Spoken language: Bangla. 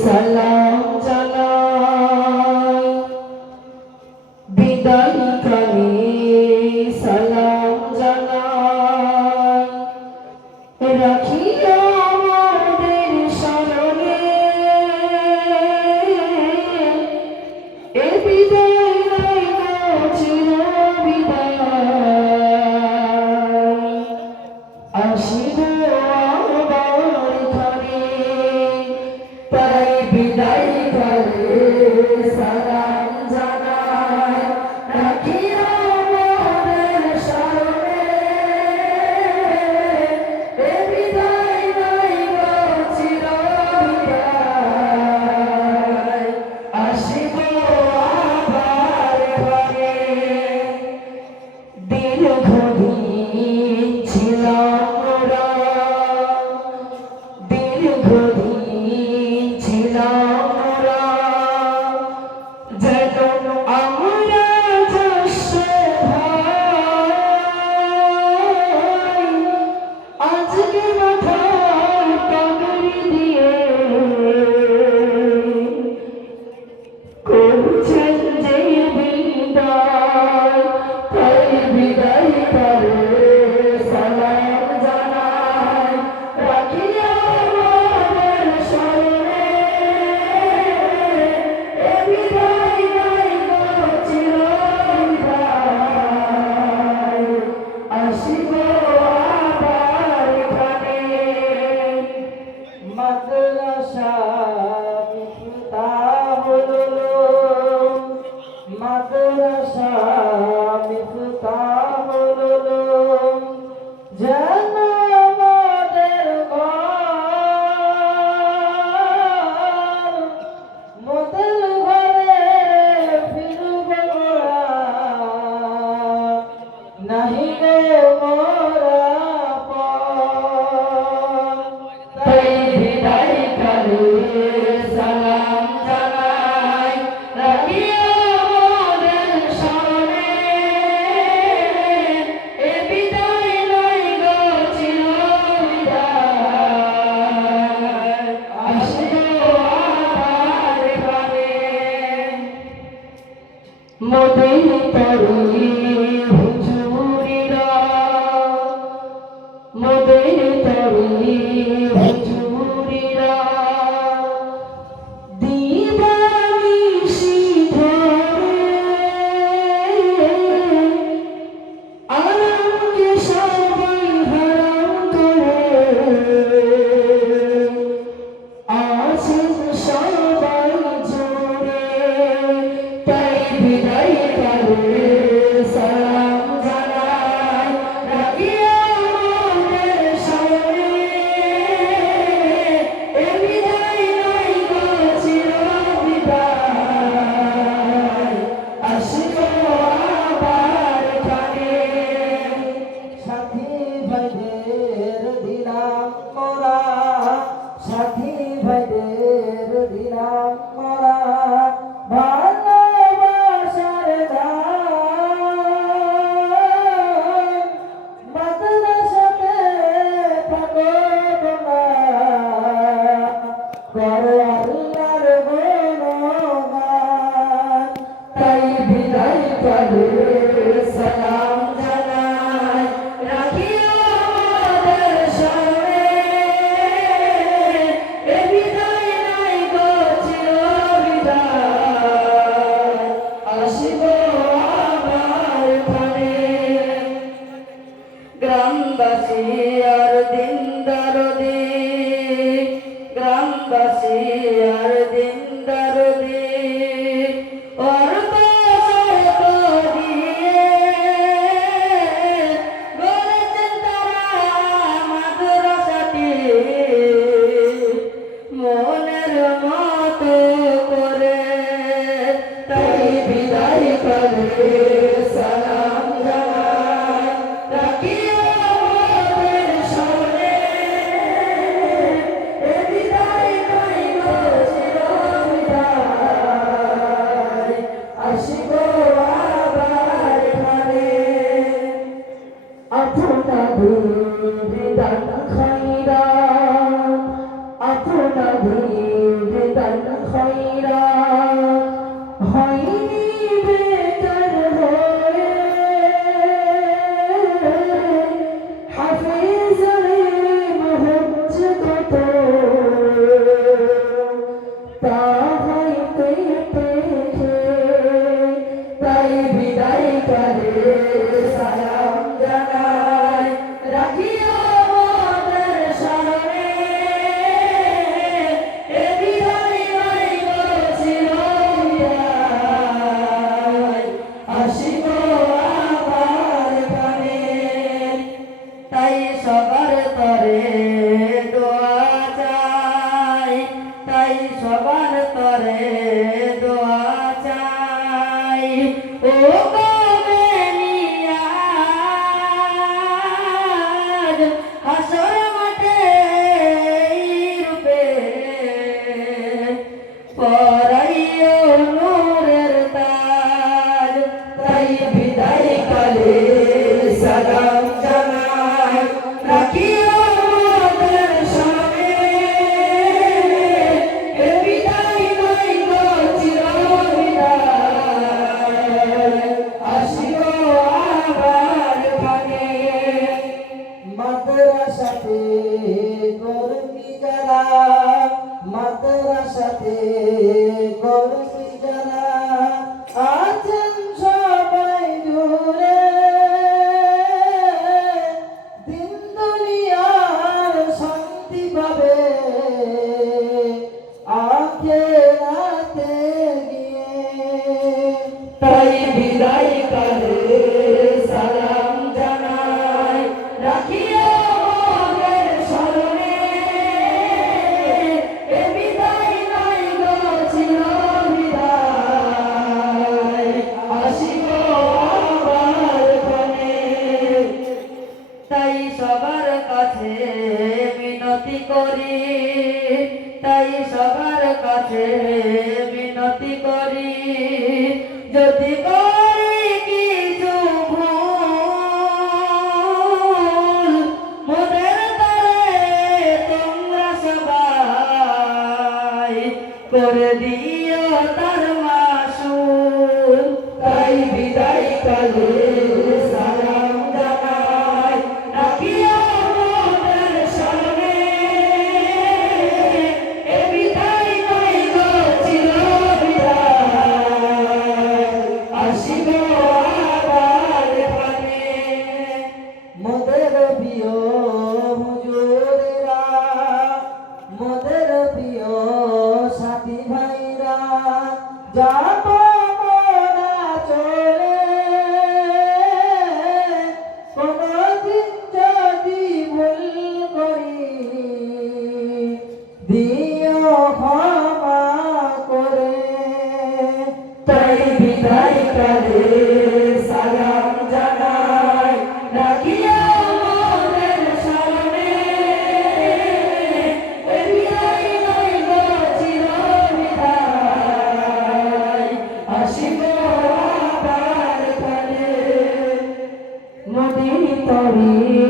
সালাম জানাই বিদায় কালে সালাম জানাই রাখিও আমাদের স্মরণে এ বিদায় নাই চির বিদায় আসিব আবার ঘরে তাই বিদায় করে সালাম জানাই রাখিও আমাদের স্মরণে এ বিদায় নাই চির বিদায় আসিব আবার ঘরে দীর্ঘদিন ছিলাম মোরা দীর্ঘদিন ছিলাম মোরা যেন আমরা যশ ভাই আজকে মাথায় পাগড়ি দিয়ে করছেন যে বিদায় তাই বিদায় করে সালাম জানাই রাখিও আমাদের স্মরণে এ বিদায় নাই চির বিদায় আসিব আবার এখানে মাদ্রাসা মিফতাহ হলো মাদ্রাসা মিফতাহ হলো যেন আমাদের ঘর মোদের ঘরে ফিরব মোরা নাহি গে মোরা পর তাই বিদায় করে সালাম জানাই রাখিও আমাদের স্মরণে এ বিদায় নাই চির বিদায় আসিব আবার ঘরে মোদের তরুণী হুজুরিরা মোদের তরুণী হুজুরিরা দিবানিশি ধরে আরামকে সবাই হারাম করে আছেন সবাই জোরে তাই বিদায় করে সালাম জানাই রাখিও আমাদের স্মরণে এ বিদায় নাই চির বিদায় আসিব আবার এখানে সাথী ভাইদের দিলাম মোরা সাথী ভাইদের দিলাম মোরা ভালোবাসার গান মাদ্রাসাতে থাকো তোমরা করো আল্লাহর গুণগান তাই বিদায় করে সালাম জানাই রাখিও আমাদের স্মরণে এ বিদায় নাই চির বিদায় আসিব আবার ঘরে গ্রামবাসী আর দিনদারদি গ্রামবাসী আর দিনদারদি অর্থ সর্ব দিয়ে গড়েছেন তারা মাদ্রাসাটি মনের মতো করে তাই বিদায় করে সালাম জানাই রাখিও আমাদের স্মরণে এ বিদায় নাই তাই সবার তরে দোয়া চাই ও কবে নিয়াজ হাসর মাঠে এই রূপে পরাইও নূরের তাজ তাই বিদায় কালে সালাম জানাই রাখিও আমাদের সামনে এ বিদায় নাই গো চিরবিদায় আসিও আবার পানে মাদ্রাসাতে কর্মী যারা মাদ্রাসাতে কর্মী যারা আছেন সবাই জুড়ে দিন দুনিয়ার শান্তি পাবে আখিরাতে গিয়ে তাই বিদায় কালে সালাম জানাই রাখিও আমাদের স্মরণে এ বিদায় নাই গো চিরবিদায় আসিও আবার পানে তাই সবার কাছে মিনতি করি তাই সবার কাছে মিনতি করি যদি করি কিছু ভুল মোদের তরে তোমরা সবাই করে দিও তার মাসুল তাই বিদায় কালে সালাম জানাই রাখিও আমাদের স্মরণে এ বিদায় নাই গো চিরবিদায় আসিও আবার পানে মোদের প্রিয় হুজুরেরা মোদের প্রিয় সাথী ভাইরা যাব মোরা চলে কোনদিন যদি ভুল করি দিও ক্ষমা করে তাই বিদায় কালে সালাম জানাই রাখিও আমাদের স্মরণে এ বিদায় নাই গো চিরবিদায় আসিও আবার পানে মদিনা তরি